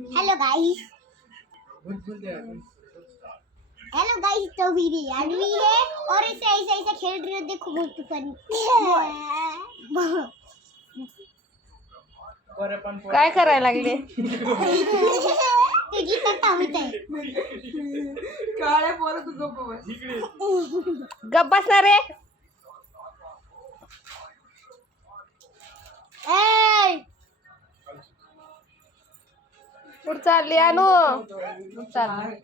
Hello guys hello guys तो मेरी यादवी है? और ऐसे ऐसे ऐसे खेल रहे हो देखो बहुत फनी काय करायला लागले? तुझी तर तावीत आहे काळ्या पोरं तू गप्प बस. गप बसणार रे कुठं चालली आणू. चालली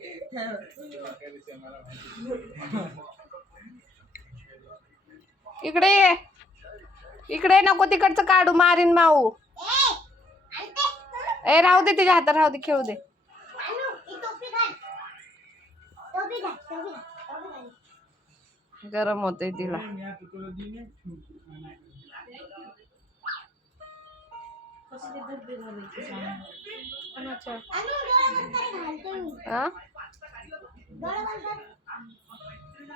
इकडे ये. इकडे नको तिकडचं काढू मारीन माऊ. ए राहू दे तिच्या हातात राहू दे खेळू दे. गरम होते तिला.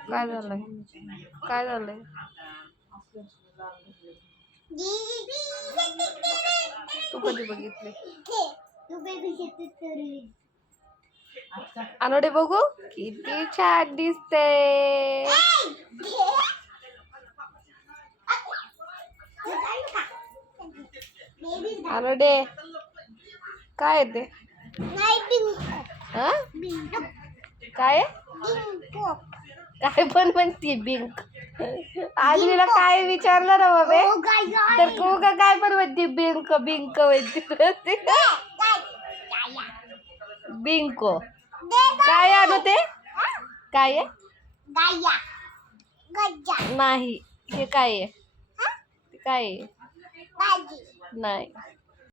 काय झालंय? काय झालंय? तू कधी बघितले? अनोडे बघू? किती छान दिसते अनुडे काय आहे ते? हा? काय? काय पण म्हणते बिंक आजलीला काय विचारलं ना बाबे? तर तू का काय पण म्हणते बिंक बिंक म्हणते. बिंको. काय आणू ते? काय आहे? नाही हे काय आहे? काय आहे? भाजी नाही